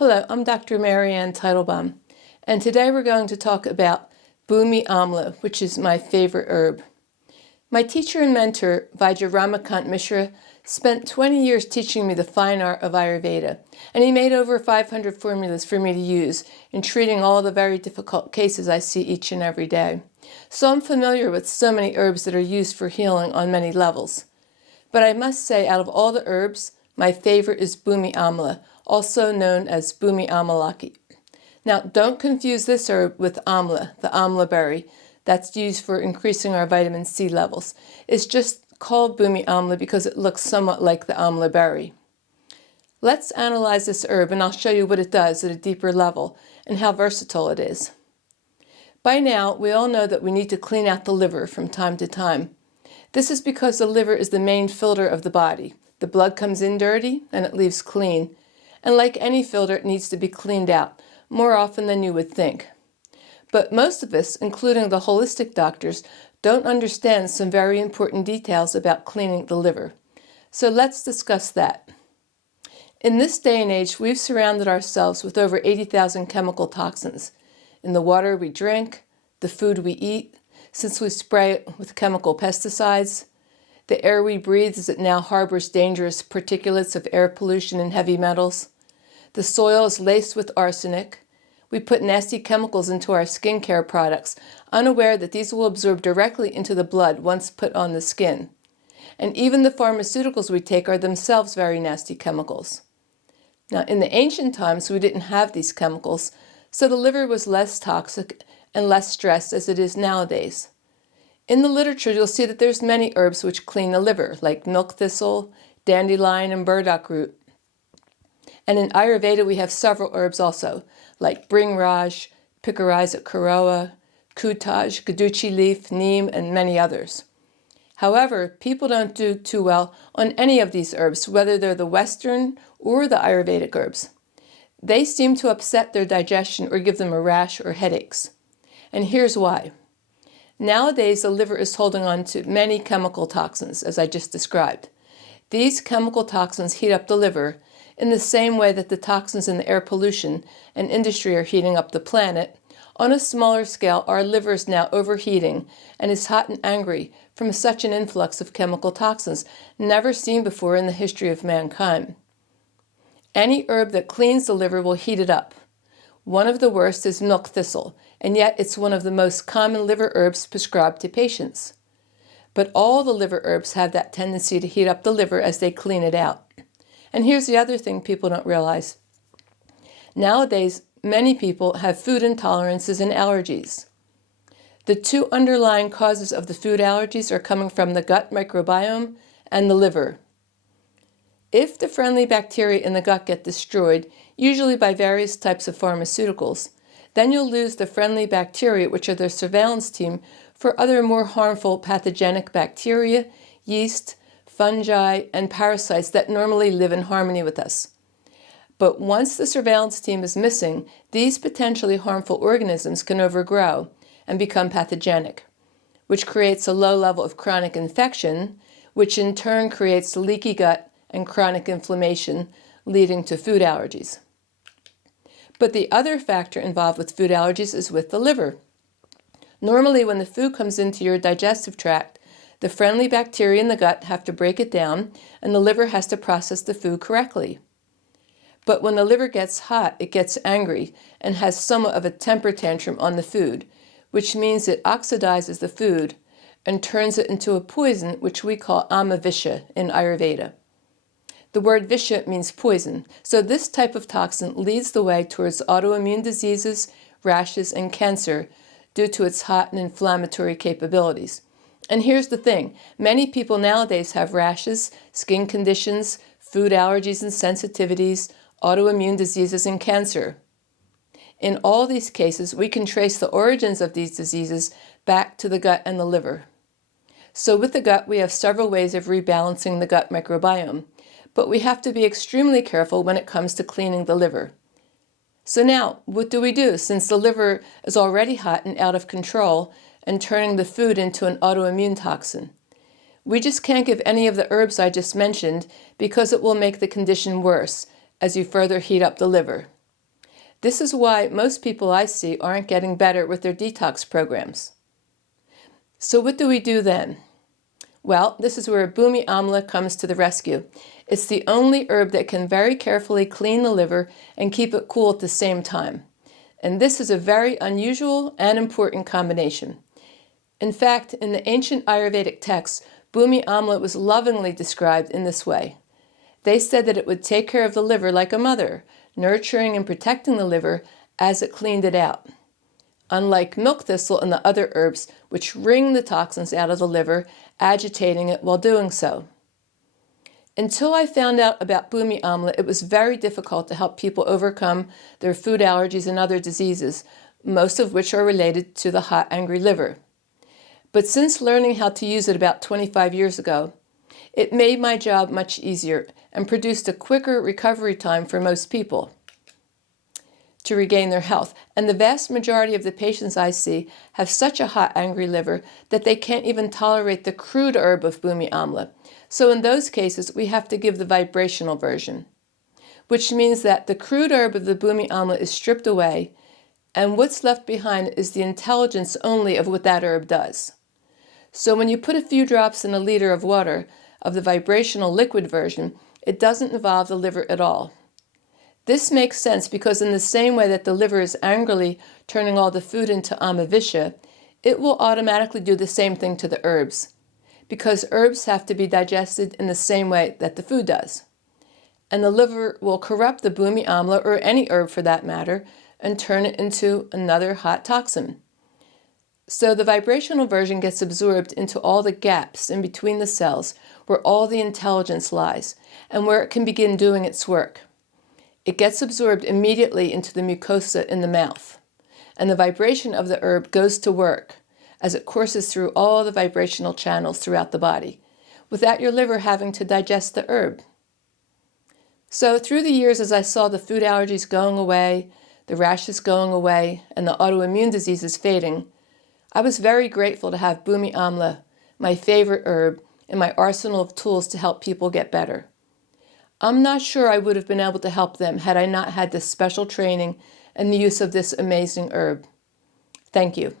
Hello, I'm Dr. Marianne Teitelbaum, and today we're going to talk about Bhumi Amla, which is my favorite herb. My teacher and mentor, Vajra Mishra, spent 20 years teaching me the fine art of Ayurveda, and he made over 500 formulas for me to use in treating all the very difficult cases I see each and every day. So I'm familiar with so many herbs that are used for healing on many levels. But I must say, out of all the herbs, my favorite is Bhumi Amla, also known as Bhumi Amalaki. Now, don't confuse this herb with amla, the amla berry, that's used for increasing our vitamin C levels. It's just called Bhumi Amla because it looks somewhat like the amla berry. Let's analyze this herb, and I'll show you what it does at a deeper level and how versatile it is. By now, we all know that we need to clean out the liver from time to time. This is because the liver is the main filter of the body. The blood comes in dirty and it leaves clean. And like any filter, it needs to be cleaned out more often than you would think. But most of us, including the holistic doctors, don't understand some very important details about cleaning the liver. So let's discuss that. In this day and age, we've surrounded ourselves with over 80,000 chemical toxins in the water we drink, the food we eat, since we spray it with chemical pesticides, the air we breathe as it now harbors dangerous particulates of air pollution and heavy metals. The soil is laced with arsenic. We put nasty chemicals into our skincare products, unaware that these will absorb directly into the blood once put on the skin. And even the pharmaceuticals we take are themselves very nasty chemicals. Now, in the ancient times, we didn't have these chemicals, so the liver was less toxic and less stressed as it is nowadays. In the literature, you'll see that there's many herbs which clean the liver, like milk thistle, dandelion, and burdock root. And in Ayurveda, we have several herbs also, like bringhraj, karoa, kutaj, guduchi leaf, neem, and many others. However, people don't do too well on any of these herbs, whether they're the Western or the Ayurvedic herbs. They seem to upset their digestion or give them a rash or headaches. And here's why. Nowadays, the liver is holding on to many chemical toxins, as I just described. These chemical toxins heat up the liver in the same way that the toxins in the air pollution and industry are heating up the planet. On a smaller scale, our liver is now overheating and is hot and angry from such an influx of chemical toxins never seen before in the history of mankind. Any herb that cleans the liver will heat it up. One of the worst is milk thistle, and yet it's one of the most common liver herbs prescribed to patients. But all the liver herbs have that tendency to heat up the liver as they clean it out. And here's the other thing people don't realize. Nowadays, many people have food intolerances and allergies. The two underlying causes of the food allergies are coming from the gut microbiome and the liver. If the friendly bacteria in the gut get destroyed, usually by various types of pharmaceuticals, then you'll lose the friendly bacteria, which are the surveillance team for other more harmful pathogenic bacteria, yeast, fungi, and parasites that normally live in harmony with us. But once the surveillance team is missing, these potentially harmful organisms can overgrow and become pathogenic, which creates a low level of chronic infection, which in turn creates leaky gut and chronic inflammation, leading to food allergies. But the other factor involved with food allergies is with the liver. Normally, when the food comes into your digestive tract, the friendly bacteria in the gut have to break it down, and the liver has to process the food correctly. But when the liver gets hot, it gets angry and has somewhat of a temper tantrum on the food, which means it oxidizes the food and turns it into a poison, which we call visha in Ayurveda. The word visha means poison, so this type of toxin leads the way towards autoimmune diseases, rashes, and cancer due to its hot and inflammatory capabilities. And here's the thing, many people nowadays have rashes, skin conditions, food allergies and sensitivities, autoimmune diseases, and cancer. In all these cases, we can trace the origins of these diseases back to the gut and the liver. So with the gut, we have several ways of rebalancing the gut microbiome. But we have to be extremely careful when it comes to cleaning the liver. So now, what do we do since the liver is already hot and out of control and turning the food into an autoimmune toxin? We just can't give any of the herbs I just mentioned because it will make the condition worse as you further heat up the liver. This is why most people I see aren't getting better with their detox programs. So what do we do then? Well, this is where Bumi Amla comes to the rescue. It's the only herb that can very carefully clean the liver and keep it cool at the same time. And this is a very unusual and important combination. In fact, in the ancient Ayurvedic texts, Bumi Amla was lovingly described in this way. They said that it would take care of the liver like a mother, nurturing and protecting the liver as it cleaned it out. Unlike milk thistle and the other herbs, which wring the toxins out of the liver, agitating it while doing so. Until I found out about Bumi Amla, it was very difficult to help people overcome their food allergies and other diseases, most of which are related to the hot, angry liver. But since learning how to use it about 25 years ago, it made my job much easier and produced a quicker recovery time for most people to regain their health. And the vast majority of the patients I see have such a hot, angry liver that they can't even tolerate the crude herb of Bumi Amla. So in those cases, we have to give the vibrational version, which means that the crude herb of the Bumi Amla is stripped away, and what's left behind is the intelligence only of what that herb does. So when you put a few drops in a liter of water of the vibrational liquid version, it doesn't involve the liver at all. This makes sense because in the same way that the liver is angrily turning all the food into visha, it will automatically do the same thing to the herbs, because herbs have to be digested in the same way that the food does. And the liver will corrupt the Bumi Amla, or any herb for that matter, and turn it into another hot toxin. So the vibrational version gets absorbed into all the gaps in between the cells where all the intelligence lies and where it can begin doing its work. It gets absorbed immediately into the mucosa in the mouth, and the vibration of the herb goes to work as it courses through all the vibrational channels throughout the body, without your liver having to digest the herb. So through the years, as I saw the food allergies going away, the rashes going away, and the autoimmune diseases fading, I was very grateful to have Bumi Amla, my favorite herb, in my arsenal of tools to help people get better. I'm not sure I would have been able to help them had I not had this special training and the use of this amazing herb. Thank you.